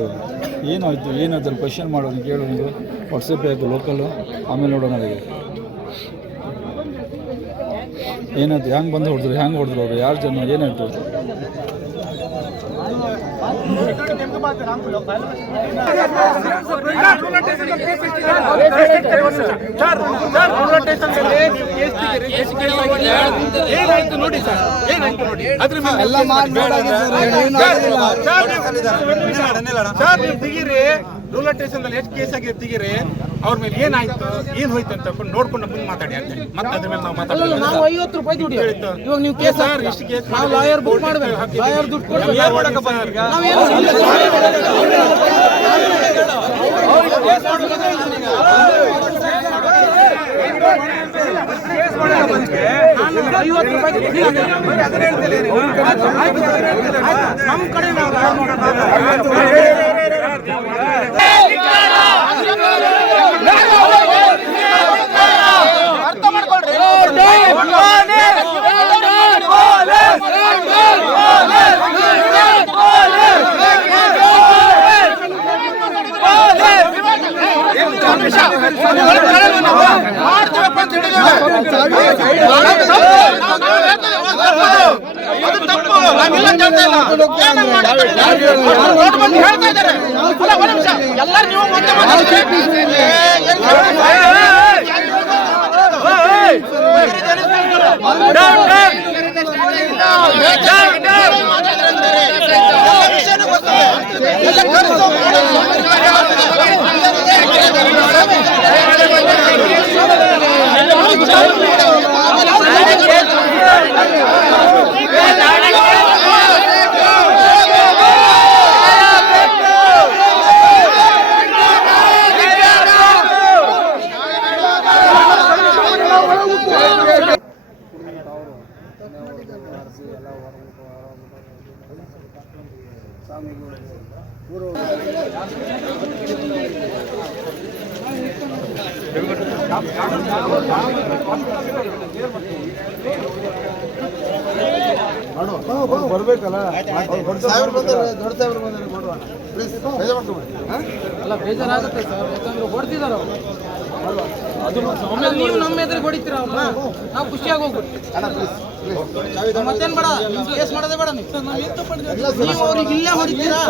ಮಾಡೋದು. ಏನಾಯಿತು ಏನಾದ್ರು ಕ್ವಶನ್ ಮಾಡೋದು, ಕೇಳೋದು, ವಾಟ್ಸಪ್ ಆಯಿತು ಲೋಕಲ್ಲು, ಆಮೇಲೆ ನೋಡೋಣ ಅದಕ್ಕೆ ಏನಾಯ್ತು, ಹೆಂಗೆ ಬಂದು ಹೊಡೆದ್ರು ಅವರು, ಯಾರು ಜನ, ಏನಾಯಿತು? ರೂರಲ್ ಸ್ಟೇಷನ್ ಎಷ್ಟು ಕೇಸ್ ಆಗಿದೆ ತೆಗೀರಿ, ಅವ್ರ ಮೇಲೆ ಏನಾಯ್ತು ಏನ್ ಹೋಯ್ತು ಅಂತ ನೋಡ್ಕೊಂಡು ಮುಂದೆ ಮಾತಾಡಿ ಅಂತ ಮತ್ತೆ ಅದ್ರ ಮೇಲೆ ನಾವು ಮಾತಾಡೋದು. ನಾವು 50 ರೂಪಾಯಿ ದುಡ್ಡು ಇವಾಗ ನೀವು ಕೇಸ್ ಎಷ್ಟು ಕೇಸ್ ನಾವು ಲಾಯರ್ ಬುಕ್ ಮಾಡಬೇಕು, ಲಾಯರ್ ದುಡ್ಡು ಕೊಡ್ಬೇಕು. ನಮ್ಮ ಕಡೆ ನಾವು ಅರ್ಥ ಮಾಡ್ಕೊಳ್ರಿ. ಅದು ತಪ್ಪು, ನಾವೆಲ್ಲ ಕೇಳ್ತಾ ಇಲ್ಲ. ಹೇಳ್ತಾ ಇದ್ದಾರೆ ಎಲ್ಲರೂ ನೀವು ಮುಂದೆ ಬರ್ಬೇಕಲ್ಲ, ಅಲ್ಲ ಬೇಜಾರಾಗುತ್ತೆ ಸರ್, ಯಾಕಂದ್ರೆ ಹೊಡ್ತಿದಾರ ಆಮೇಲೆ ನೀವು ನಮ್ಮ ಎದುರಿಗೆ ಹೊಡಿತೀರ ಅವ್ರನ್ನ, ನಾವು ಖುಷಿಯಾಗಿ ಹೋಗ್ಬಿಡ್ತೀವಿ. ಮತ್ತೇನ್ ಬೇಡ, ಕೇಸ್ ಮಾಡೋದೇ ಬೇಡ. ನೀವು ಅವ್ರಿಗೆ ಇಲ್ಲೇ ಹೊಡಿತೀರಾ,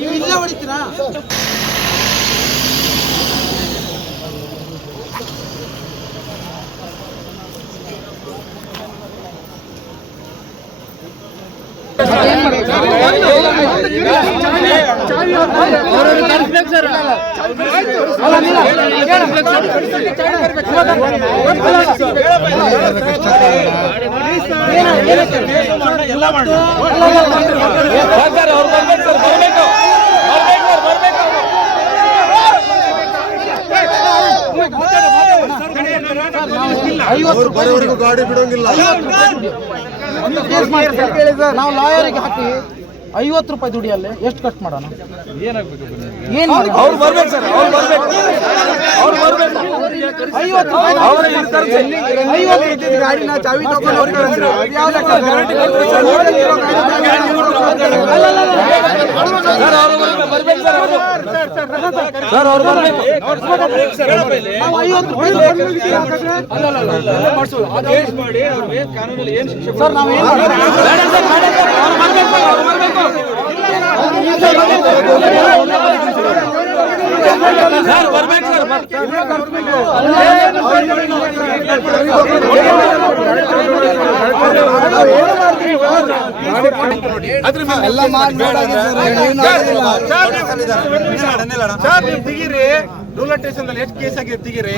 ನೀವು ಇಲ್ಲೇ ಹೊಡಿತೀರಾ? ಬರೋವರೆಗೂ ಗಾಡಿ ಬಿಡೋಂಗಿಲ್ಲ. ನಾವು ಲಾಯರಿಗೆ ಹಾಕಿ 50 ರೂಪಾಯಿ ದುಡಿಯಲ್ಲಿ ಎಷ್ಟು ಕಟ್ ಮಾಡೋಣ? ಏನು ಅವ್ರು ಬರ್ಬೇಕು ಸರ್, ಅವ್ರು ಬರ್ಬೇಕು, ಅವ್ರು ಬರ್ಬೇಕು. 50 ಗಾಡಿನ ಚಾವಿ ತಗೊಂಡು ಸರ್ ನಾವು ತೆಗೀರಿ. ರೂರಲ್ ಸ್ಟೇಷನ್ ಎಷ್ಟು ಕೇಸ್ ಆಗಿದೆ ತೆಗೀರಿ,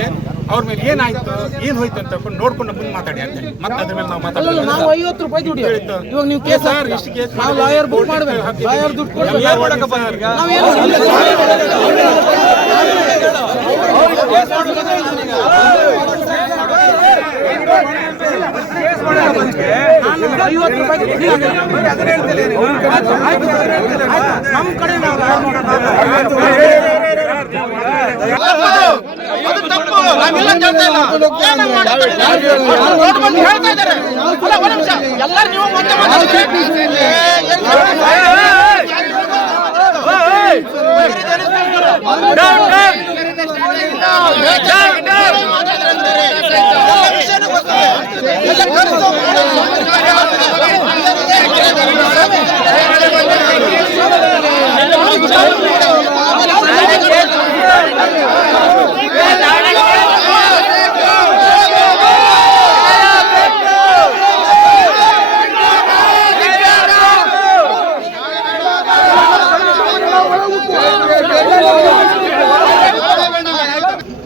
ಅವ್ರ ಮೇಲೆ ಏನಾಯ್ತು ಏನ್ ಹೋಯ್ತು ಅಂತ ನೋಡ್ಕೊಂಡು ಮುಂದೆ ಮಾತಾಡಿ ಅಂತ ಮತ್ತೆ ಅದ್ರ ಮೇಲೆ ನಾವು ಮಾತಾಡೋದು. ನಾವು 50 ರೂಪಾಯಿ ದುಡ್ಡು ಇವಾಗ ನೀವು ಕೇಸ್ ಎಷ್ಟು ಕೇಸ್ ನಾವು ಲಾಯರ್ ಬುಕ್ ಮಾಡಬೇಕು, ಲಾಯರ್ ದುಡ್ಡು ಕೊಡ್ಬೇಕು. ನಮ್ಮ ಕಡೆ ನಾವು ಅದು ತಪ್ಪು, ನಾವೆಲ್ಲ ಕೇಳ್ತಾ ಇಲ್ಲ. ಹೇಳ್ತಾ ಇದ್ದಾರೆ ಎಲ್ಲರೂ ನೀವು ಮುಂದೆ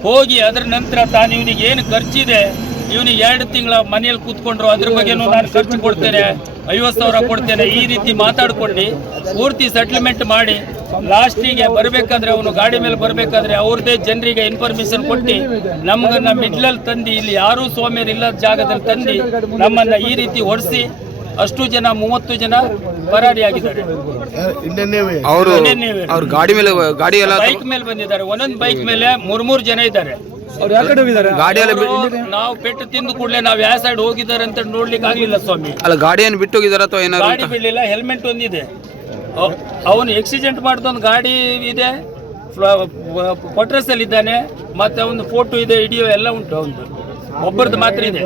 ಹೋಗಿ ಅದರ ನಂತರ ತಾನು ಇವನಿಗೆ ಏನು ಖರ್ಚಿದೆ, ಇವನಿಗೆ 2 ತಿಂಗಳ ಮನೆಯಲ್ಲಿ ಕೂತ್ಕೊಂಡ್ರು, ಅದ್ರ ಬಗ್ಗೆನೂ ನಾನು ಖರ್ಚು ಕೊಡ್ತೇನೆ, 50,000 ಕೊಡ್ತೇನೆ, ಈ ರೀತಿ ಮಾತಾಡ್ಕೊಂಡು ಪೂರ್ತಿ ಸೆಟ್ಲ್ಮೆಂಟ್ ಮಾಡಿ ಲಾಸ್ಟಿಗೆ ಬರಬೇಕಾದ್ರೆ ಅವನು ಗಾಡಿ ಮೇಲೆ ಬರಬೇಕಾದ್ರೆ ಅವ್ರದ್ದೇ ಜನರಿಗೆ ಇನ್ಫಾರ್ಮೇಶನ್ ಕೊಟ್ಟು ನಮ್ಗನ್ನ ಮಿಡ್ಲಲ್ಲಿ ತಂದು ಇಲ್ಲಿ ಯಾರೂ ಸೋಮ್ಯರು ಇಲ್ಲದ ಜಾಗದಲ್ಲಿ ತಂದು ನಮ್ಮನ್ನ ಈ ರೀತಿ ಹೊಡೆಸಿ ಅಷ್ಟು ಜನ 30 ಜನ ಪರಾರಿಯಾಗಿದ್ದಾರೆ. ಅವ್ರ ಗಾಡಿ ಮೇಲೆ ಬೈಕ್ ಮೇಲೆ ಬಂದಿದ್ದಾರೆ, ಒಂದೊಂದು ಬೈಕ್ ಮೇಲೆ 3 ಜನ ಇದ್ದಾರೆ. ನಾವು ಪೆಟ್ಟು ತಿಂದು ಕೂಡಲೇ ನಾವು ಯಾವ ಸೈಡ್ ಹೋಗಿದ್ದಾರೆ ಅಂತ ನೋಡ್ಲಿಕ್ಕೆ ಆಗ್ಲಿಲ್ಲ ಸ್ವಾಮಿ. ಅಲ್ಲ, ಗಾಡಿಯನ್ನು ಬಿಟ್ಟು ಹೋಗಿದಾರ ಅಥವಾ ಏನಾದ್ರು? ಗಾಡಿ ಬಿಡಲಿಲ್ಲ, ಹೆಲ್ಮೆಟ್ ಒಂದಿದೆ. ಅವನು ಆಕ್ಸಿಡೆಂಟ್ ಮಾಡಿದೊಂದು ಗಾಡಿ ಇದೆ, ಕ್ವಾರ್ಟರ್ಸ್ ಅಲ್ಲಿ ಇದ್ದಾನೆ, ಮತ್ತೆ ಒಂದು ಫೋಟೋ ಇದೆ, ವಿಡಿಯೋ ಎಲ್ಲ ಉಂಟು. ಅವನು ಒಬ್ಬರದ್ದು ಮಾತ್ರ ಇದೆ,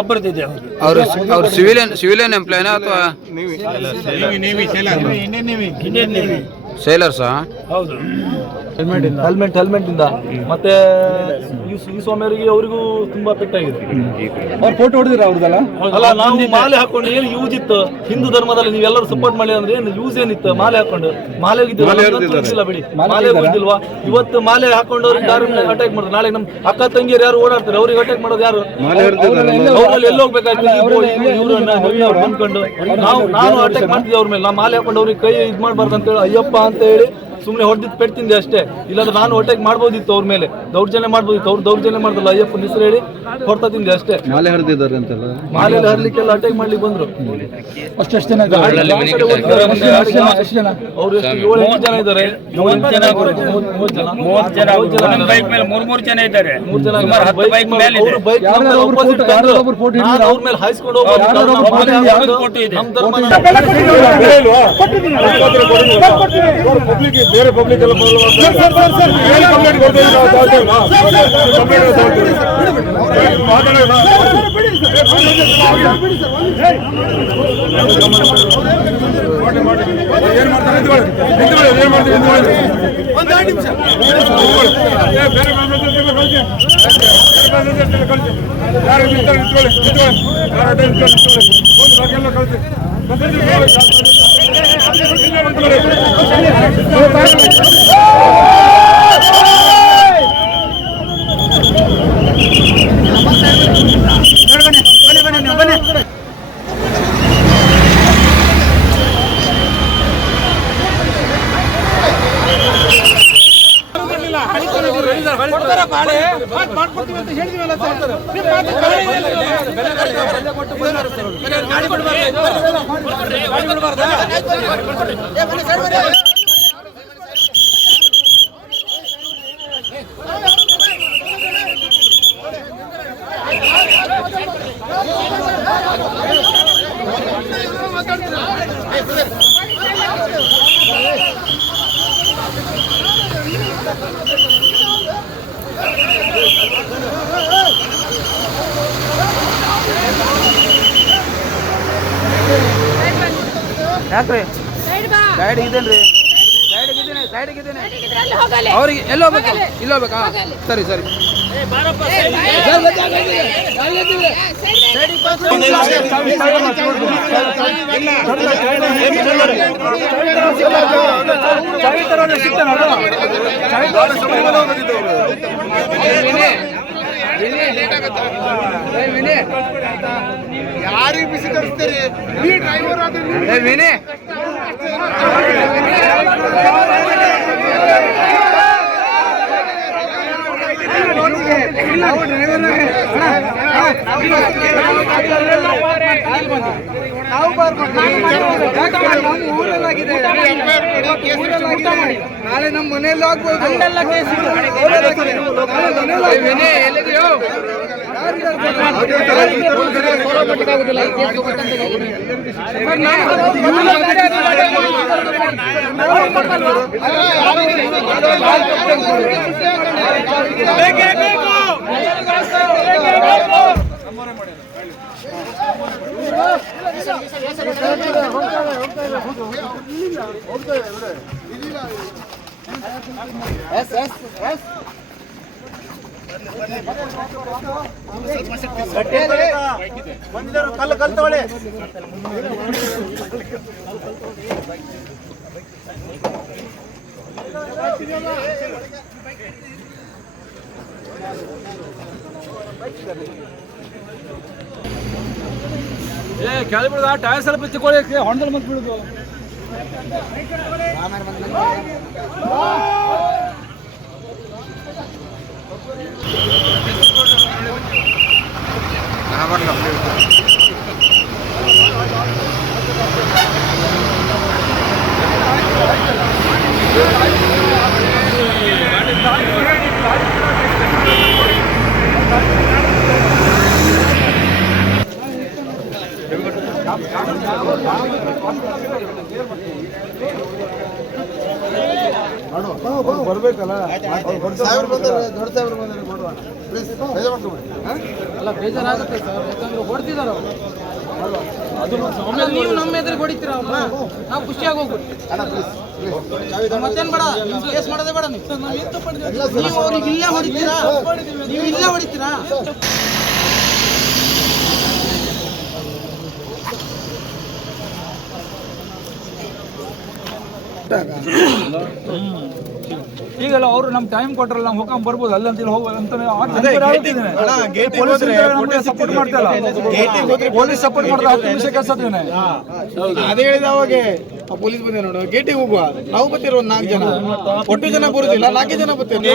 ಒಬ್ಬರದ್ದು. ಅವರು ಸಿವಿಲಿಯನ್ ಎಂಪ್ಲಾಯ್ನಾ ಅಥವಾ ಇಂಡಿಯನ್ ನೇವಿ ಸೇಲರ್ಸಾ? ಹೌದು. ಹೆಲ್ಮೆಟ್ ಇಂದ ಮತ್ತೆ ಈ ಸ್ವಾಮಿಯವರಿಗೆ ಅವರಿಗೂ ತುಂಬಾ ಪೆಟ್ಟಾಗಿದೆ. ಅವ್ರು ಫೋಟೋ ಹೊಡೆದಿರ ಅವ್ರದಲ್ಲ? ಅಲ್ಲ, ನಾವು ಮಾಲೆ ಹಾಕೊಂಡು ಏನು ಯೂಸ್ ಇತ್ತು ಹಿಂದೂ ಧರ್ಮದಲ್ಲಿ, ನೀವೆಲ್ಲರೂ ಸಪೋರ್ಟ್ ಮಾಡಿ ಅಂದ್ರೆ ಏನು ಯೂಸ್ ಏನಿತ್ತು? ಮಾಲೆ ಹಾಕೊಂಡು ಮಾಲೆ ಹೋಗಿದ್ದಿಲ್ಲ ಬಿಡಿ, ಮಾಲೆ ಹೋಗಿದ್ದಿಲ್ವಾ? ಇವತ್ತು ಮಾಲೆ ಹಾಕೊಂಡು ಅವ್ರಿಗೆ ಅಟ್ಯಾಕ್ ಮಾಡಿದ್ರು, ನಾಳೆ ನಮ್ಮ ಅಕ್ಕ ತಂಗಿಯರು ಯಾರು ಓಡಾಡ್ತಾರೆ, ಅವ್ರಿಗೆ ಅಟ್ಯಾಕ್ ಮಾಡೋದು ಯಾರು? ಅವ್ರಲ್ಲಿ ಎಲ್ಲಿ ಹೋಗ್ಬೇಕಾಗ್ತದೆ? ಇವ್ರನ್ನ ಬಂದ್ಕೊಂಡು ನಾನು ಅಟ್ಯಾಕ್ ಮಾಡ್ತಿದ್ದೆ ಅವ್ರ ಮೇಲೆ. ನಾವು ಮಾಲೆ ಹಾಕೊಂಡು ಅವ್ರಿಗೆ ಕೈ ಇದು ಮಾಡಬಾರ್ದು ಅಂತ ಹೇಳಿ ಅಯ್ಯಪ್ಪ ಅಂತ ಹೇಳಿ ಸುಮ್ಮನೆ ಹೊಡೆದಿದ್ದು ಪೆಡ್ತಿಂದೆ ಅಷ್ಟೇ. ಇಲ್ಲಾಂದ್ರೆ ನಾನು ಅಟ್ಯಾಕ್ ಮಾಡ್ಬೋದಿತ್ತು ಅವ್ರ ಮೇಲೆ, ದೌರ್ಜನ್ಯ ಮಾಡ್ಬೋದಿತ್ತು. ಅವ್ರು ದೌರ್ಜನ್ಯ ಮಾಡ್ದಲ್ಲ, ಅಯ್ಯಪ್ಪನ ಹೆಸರು ಹೇಳಿ ಹೊಡ್ತಾ ತಿಂದೆ ಅಷ್ಟೇ. ಮಾಲೆ ಹರಿದಿದ್ದಾರೆ ಅಂತೆಲ್ಲ, ಮಾಲೆಯಲ್ಲಿ ಹರ್ಲಿಕ್ಕೆಲ್ಲ ಅಟ್ಯಾಕ್ ಮಾಡ್ಲಿಕ್ಕೆ ಬಂದ್ರು. ಅವ್ರು ಎಷ್ಟು 7-8 ಜನ ಇದ್ದಾರೆ. 30 ಜನ ಬೈಕ್ ಮೇಲೆ 3 ಜನ ಇದ್ದಾರೆ. 3 ಜನ ಬೈಕ್ ಮೇಲೆ ಅವ್ರ ಮೇಲೆ ಹಾಯಿಸ್ಕೊಂಡು ಬೇರೆ ಪಬ್ಲಿಕ್ ಎಲ್ಲ ಮಾಡ್ಕೊಡ್ತೀವಿ ಅಂತ ಹೇಳಿದ್ವಲ್ಲ ಸರ್. ಯಾಕ್ರಿ ಸೈಡ್ ಇದೇನ್ರಿ? ಅವ್ರಿಗೆ ಎಲ್ಲಿ ಹೋಗ್ಬೇಕು? ಇಲ್ಲಿ ಹೋಗ್ಬೇಕಾ? ಸರಿ ಸರಿ. ಯಾರಿಗೆ ಬಿಸಿ ತರಿಸ್ತೀರಿ? ಡ್ರೈವರ್ ಆದ್ರೆ ನಾಳೆ ನಮ್ಮ ಮನೆಯಲ್ಲಿ ಆಗ್ಬೋದು. ಕೆಳಗೆ ಬಿಡೋದು ಟೈರ್ ಸ್ವಲ್ಪ ತಗೊಳ್ಳಿ ಹೊಂಡದಲ್ಲಿ ಮತ್ತೆ ಬಿಡುದು ಬರ್ಬೇಕಲ್ಲ ಅಲ್ಲ ಬೇಜಾರಾಗುತ್ತೆ ಸರ್, ಯಾಕಂದ್ರೆ ಹೊಡ್ತಿದಾರ ನೀವು ನಮ್ಮ ಎದುರಿಗೆ ಹೊಡಿತೀರ ಅವ್ರನ್ನ, ನಾವು ಖುಷಿಯಾಗಿ ಹೋಗ್ಬಿಡ್ತೀವಿ. ಮತ್ತೇನ್ ಬೇಡ, ಕೇಸ್ ಮಾಡೋದೇ ಬೇಡ. ನೀವು ಅವ್ರಿಗೆ ಇಲ್ಲೇ ಹೊಡಿತೀರಾ, ನೀವು ಇಲ್ಲೇ ಹೊಡಿತೀರಾ? ಈಗಲ್ಲ ಅವರು ನಮ್ ಟೈಮ್ ಕೊಟ್ರಲ್ಲ, ನಾವು ಹೋಗಂಗ್ ಬರ್ಬೋದು ಅಲ್ಲಿ ಅಂತ ಹೋಗ್ಬೋದು ಅಂತ ಸಪೋರ್ಟ್ ಮಾಡ್ತಲ್ಲ, ಪೊಲೀಸ್ ಸಪೋರ್ಟ್ ಮಾಡ್ತಾ 10 ನಿಮಿಷ ಕೆಲಸ ಅದೇ ಹೇಳಿದ ಅವಾಗೆ ಪೊಲೀಸ್ ಬಂದೆ ನೋಡು, ಗೇಟಿಗೆ ಹೋಗುವ ನಾವು ಬರ್ತಿರೋ 4 ಜನ, ಒಟ್ಟು ಜನ ಬರುದಿಲ್ಲ, 4 ಜನ ಬರ್ತೀವಿ.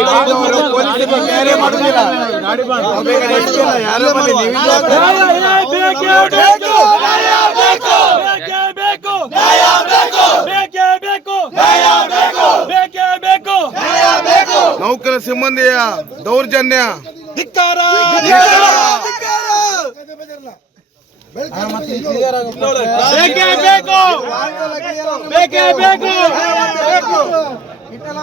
ನೌಕರ ಸಿಬ್ಬಂದಿಯ ದೌರ್ಜನ್ಯ ಬೇಕೇ ಬೇಕು.